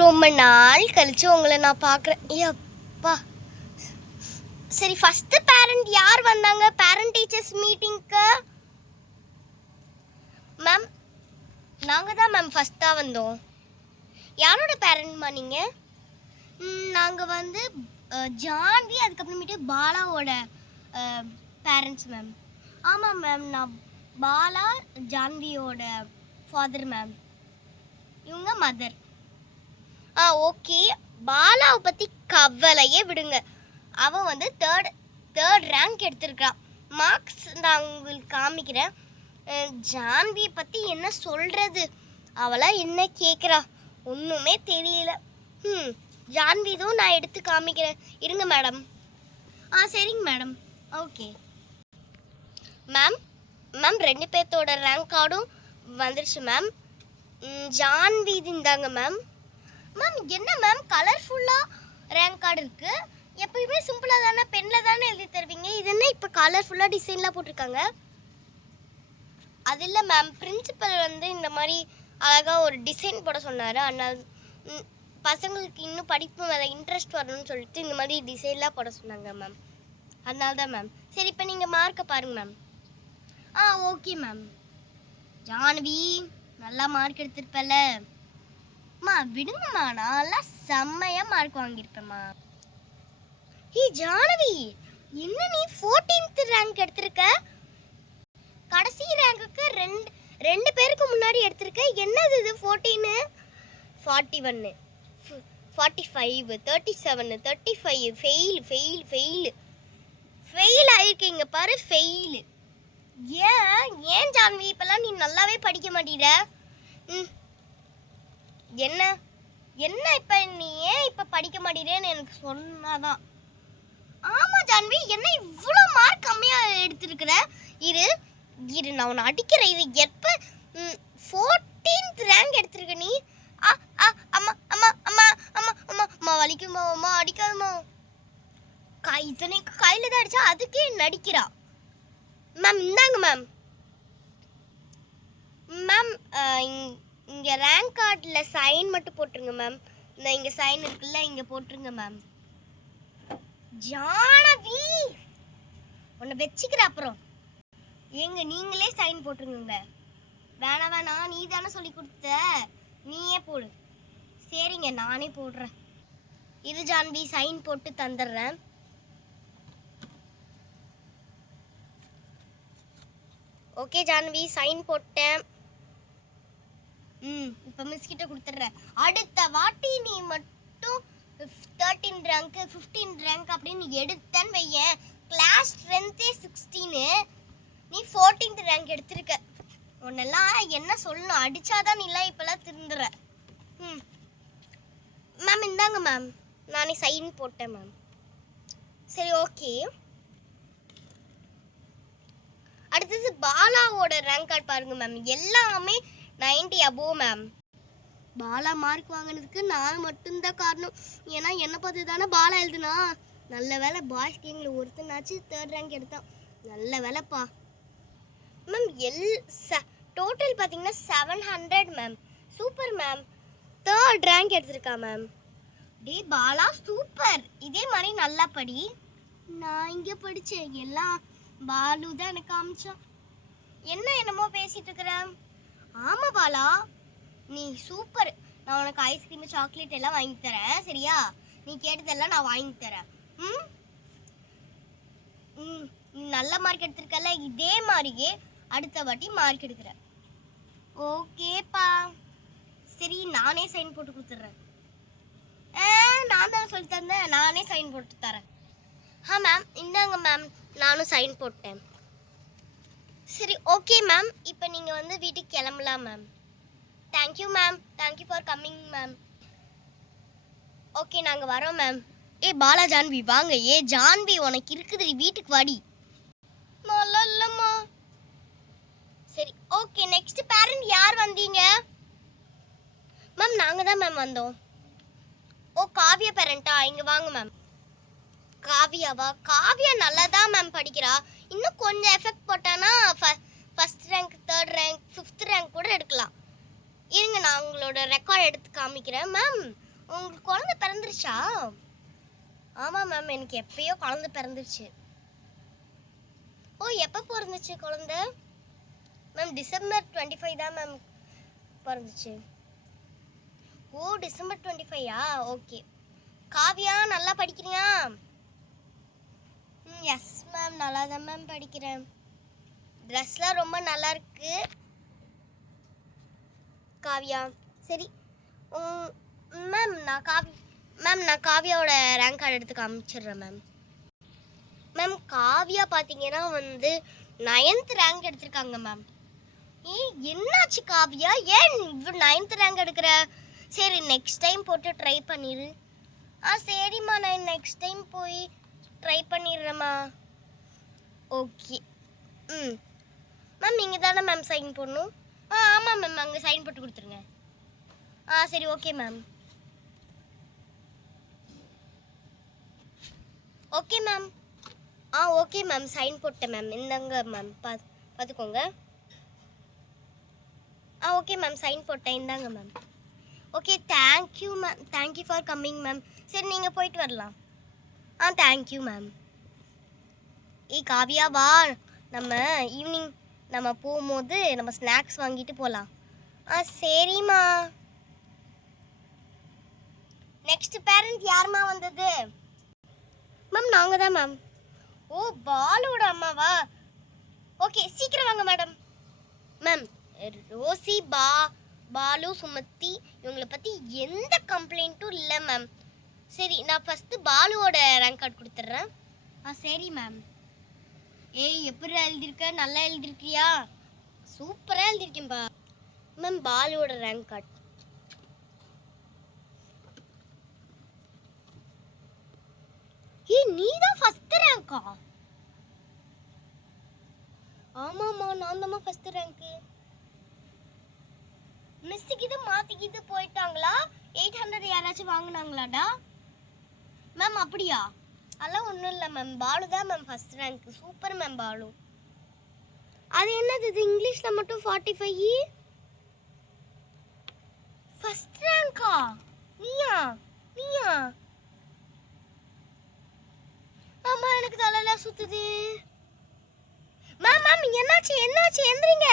ரொம்ப நாள் கழிச்சு உங்களை நான் பார்க்குறேன். அப்பா, சரி, ஃபர்ஸ்ட் பேரண்ட் யார் வந்தாங்க பேரண்ட் டீச்சர்ஸ் மீட்டிங்க்கு? மேம், நாங்கள் தான் மேம் ஃபஸ்ட்டாக வந்தோம். யாரோட பேரண்ட்மா நீங்கள்? நாங்கள் வந்து ஜான்வி, அதுக்கப்புறமேட்டு பாலாவோட பேரண்ட்ஸ் மேம். ஆமாம் மேம், நான் பாலா ஜான்வியோட ஃபாதர் மேம். இவங்க மதர். ஓகே, பாலாவை பற்றி கவலையே விடுங்க. அவன் வந்து தேர்ட் ரேங்க் எடுத்திருக்கான். மார்க்ஸ் நான் உங்களுக்கு காமிக்கிறேன். ஜான்வியை பற்றி என்ன சொல்கிறது? அவளாக என்ன கேட்குறா? ஒன்றுமே தெரியல. ஜான்விதும் நான் எடுத்து காமிக்கிறேன். இருங்க மேடம். சரிங்க மேடம். Okay ma'am. மேம், 2 பேர்த்தோட ரேங்க் கார்டும் வந்துருச்சு மேம். ஜான்வி இருந்தாங்க மேம். மேம், என்ன மேம் கலர்ஃபுல்லாக ரேங்க் கார்டு இருக்குது? எப்பயுமே சிம்பிளாக தானே பெண்ணில் தானே எழுதி தருவீங்க. இது என்ன இப்போ கலர்ஃபுல்லாக டிசைன்லாம் போட்டிருக்காங்க? அது இல்லை மேம், பிரின்சிபல் வந்து இந்த மாதிரி அழகாக ஒரு டிசைன் போட சொன்னார். அதனால் பசங்களுக்கு இன்னும் படிப்பு மேலே இன்ட்ரெஸ்ட் வரணும்னு சொல்லிட்டு இந்த மாதிரி டிசைன்லாம் போட சொன்னாங்க மேம். அதனால தான் மேம். சரி, இப்போ நீங்கள் மார்க்கை பாருங்கள் மேம். Okay ma'am. ஜான்வி, நல்லா மார்க் எடுத்திருப்பல. அம்மா விடுங்கம்மா, நல்லா செம்மையாக மார்க் வாங்கியிருப்பேம்மா. ஜானவி, என்ன நீ 14th ரேங்க் எடுத்திருக்க? கடைசி ரேங்குக்கு ரெண்டு பேருக்கு முன்னாடி எடுத்திருக்க. என்னது இது? 14, 41, 45, 37, 35. ஃபெயில் ஆயிருக்கீங்க பாரு, ஃபெயில். ஏன் ஜான்வி இப்பெல்லாம் நீ நல்லாவே படிக்க மாட்டீர? என்ன இப்ப நீ ஏன் இப்ப படிக்க மாட்டீரேன்னு எனக்கு சொன்னாதான். ஆமா ஜான்வி, என்ன இவ்வளோ மார்க் கம்மியா எடுத்திருக்கிற? இரு நான் உன்னை அடிக்கிறேன். இது எப்ப 14th ரேங்க் எடுத்திருக்க நீ? அம்மா அம்மா அம்மா அம்மா அம்மா அம்மா வலிக்குமா? அம்மா அடிக்காதம்மா. இத்தனைக்கு கையில தான் அடிச்சா, அதுக்கே நடிக்கிறா. மேம், இந்தாங்க மேம். மேம், இங்கே ரேங்க் கார்டில் சைன் மட்டும் போட்டுருங்க மேம். இந்த இங்கே சைன் இருக்குல்ல, இங்கே போட்டுருங்க மேம். ஜானவி, உன்னை வச்சுக்கிற அப்புறம். நீங்களே சைன் போட்டுருங்க. வேணாம், நீ தானே சொல்லி கொடுத்த, நீயே போடு. சரிங்க, நானே போடுறேன். இது ஜான்வி, சைன் போட்டு தந்துடுறேன். ஓகே ஜான்வி, சைன் போட்டேன். இப்போ மிஸ் கிட்ட கொடுத்துட்றேன். அடுத்த வாட்டி நீ மட்டும் 13 ரேங்க் 15 ரேங்க் அப்படின்னு எடுத்தேன்னு வையேன், கிளாஸ் ஸ்ட்ரென்த்தே 16, நீ 14th ரேங்க் எடுத்திருக்க. உன்னெல்லாம் என்ன சொல்லணும்? அடிச்சாதான் நீலாம் இப்பெல்லாம் திருந்துற. மேம், இந்தாங்க மேம், நானே சைன் போட்டேன் மேம். சரி, ஓகே. அடுத்தது பாலாவோட ரேங்க் கார்டு பாருங்க மேம். எல்லாமே 90 above மேம். பாலா மார்க் வாங்கினதுக்கு நான் மட்டும்தான் காரணம். ஏன்னா என்னை பார்த்து தானே பாலா எழுதுனா. நல்ல வேலை, பாய்ஸ் கேங்கில் ஒருத்தனாச்சு 3rd ரேங்க் எடுத்தான். நல்ல வேலைப்பா மேம். டோட்டல் பார்த்தீங்கன்னா 700 ma'am. Super ma'am. 3rd rank எடுத்திருக்கா மேம். பாலா சூப்பர். இதே மாதிரி நல்லா படி. நான் இங்கே படித்தேன், எல்லாம் பாலு தான் எனக்கு காமிச்சான். என்னமோ பேசிட்டு இருக்கிறேன். ஆமா பாலா, நீ சூப்பர். நான் உனக்கு ஐஸ்கிரீம், சாக்லேட் எல்லாம் வாங்கி தரேன், சரியா? நீ கேட்டதெல்லாம் நான் வாங்கி தரேன். நீ நல்ல மார்க் எடுத்திருக்கல, இதே மாதிரியே அடுத்த வாட்டி மார்க் எடுக்கிற. ஓகேப்பா. சரி, நானே சைன் போட்டு கொடுத்துட்றேன். நான் தான் சொல்லி தந்தேன், நானே சைன் போட்டு தரேன். மேம், இந்தாங்க மேம், நானும் சைன் போட்டேன். சரி, ஓகே மேம். இப்போ நீங்கள் வந்து வீட்டுக்கு கிளம்பலாம் ma'am. Thank you ma'am. Thank you for coming ma'am. Okay, நாங்கள் வரோம் மேம். பாலா, ஜான்வி வாங்க. ஜான்வி, உனக்கு இருக்குது, வீட்டுக்கு வாடி. நல்லா இல்லைம்மா. சரி, ஓகே. நெக்ஸ்ட் பேரண்ட் யார் வந்தீங்க மேம்? நாங்கள் தான் மேம் வந்தோம். காவியா பேரண்டா? இங்கே வாங்க மேம். காவியாவா? காவியா நல்லா தான் மேம் படிக்கிறா. இன்னும் கொஞ்சம் எஃபெக்ட் போட்டானா first rank, 3rd rank, 5th rank கூட எடுக்கலாம். இருங்க, நான் உங்களோட ரெக்கார்ட் எடுத்து காமிக்கிறேன் மேம். உங்களுக்கு குழந்தை பிறந்துருச்சா? ஆமாம் மேம், எனக்கு எப்பயோ குழந்தை பிறந்துருச்சு. ஓ, எப்போ பிறந்துச்சு குழந்தை? மேம் டிசம்பர் 25 தான் மேம் பிறந்துச்சு. ஓ, டிசம்பர் 25யா? ஓகே. காவியா நல்லா படிக்கிறியா? எஸ் மேம், நல்லா தான் மேம் படிக்கிறேன். ட்ரெஸ்லாம் ரொம்ப நல்லா இருக்கு காவியா. சரி மேம், நான் காவியாவோட ரேங்க் கார்டு எடுத்து காமிச்சிடுறேன் மேம். மேம் காவியா பார்த்தீங்கன்னா வந்து 9th ரேங்க் எடுத்திருக்காங்க மேம். என்னாச்சு காவியா, ஏன் 9th ரேங்க் எடுக்கிற? சரி, நெக்ஸ்ட் டைம் போட்டு ட்ரை பண்ணிடு. சரிம்மா, நான் நெக்ஸ்ட் டைம் போய் ட்ரை பண்ணிடுறேம்மா. ஓகே. மேம் நீங்கள் தானே மேம் சைன் போடணும்? ஆமாம் மேம், அங்கே சைன் போட்டு கொடுத்துருங்க. சரி, okay ma'am. Okay ma'am. Okay ma'am, sign போட்டேன் மேம். இந்தாங்க மேம், பார்த்துக்கோங்க. ஓகே மேம், சைன் போட்டேன், இந்தாங்க ma'am. Okay, thank you ma'am, thank you for coming ma'am. சரி, நீங்கள் போயிட்டு வரலாம். Thank you ma'am. காவியா வா, நம்ம ஈவினிங் நம்ம போகும்போது நம்ம ஸ்நாக்ஸ் வாங்கிட்டு போகலாம். சரிம்மா. நெக்ஸ்ட் பேரண்ட் யாருமா வந்தது? மேம் நாங்கள் தான் மேம். ஓ, பாலுவோட அம்மாவா? ஓகே, சீக்கிரம் வாங்க madam. Ma'am Rosie, Balu, Sumathi இவங்களை பற்றி எந்த கம்ப்ளைண்ட்டும் இல்லை மேம். சரி, நான் ஃபஸ்ட்டு பாலுவோட ரேங்க் கார்டு கொடுத்துட்றேன். சரி மேம். எப்படி எழுதியிருக்க? நல்லா எழுதியிருக்கியா? சூப்பராக எழுதியிருக்கேன்பா. மேம் பாலுவோட ரேங்க் கார்டு. நீ தான் ஃபர்ஸ்ட் ரேங்கா? ஆமாம்மா, நான் தான் ஃபர்ஸ்ட் ரேங்க். மிஸ்ஸுக்கு இது மாற்றிக்கிட்டு போயிட்டாங்களா? 800 யாராச்சும் வாங்கினாங்களாடா? மேம் அப்படியா? அதெல்லாம் ஒன்றும் இல்லை மேம், பாலு தான் ma'am first rank. Super ma'am Balu. அது என்னது, இது இங்கிலீஷில் மட்டும் 45? ஃபர்ஸ்ட் ரேங்கா? நீயா? ஆமா, எனக்கு தலையில சுத்துது. மேம் என்னாச்சு எந்திரிங்க.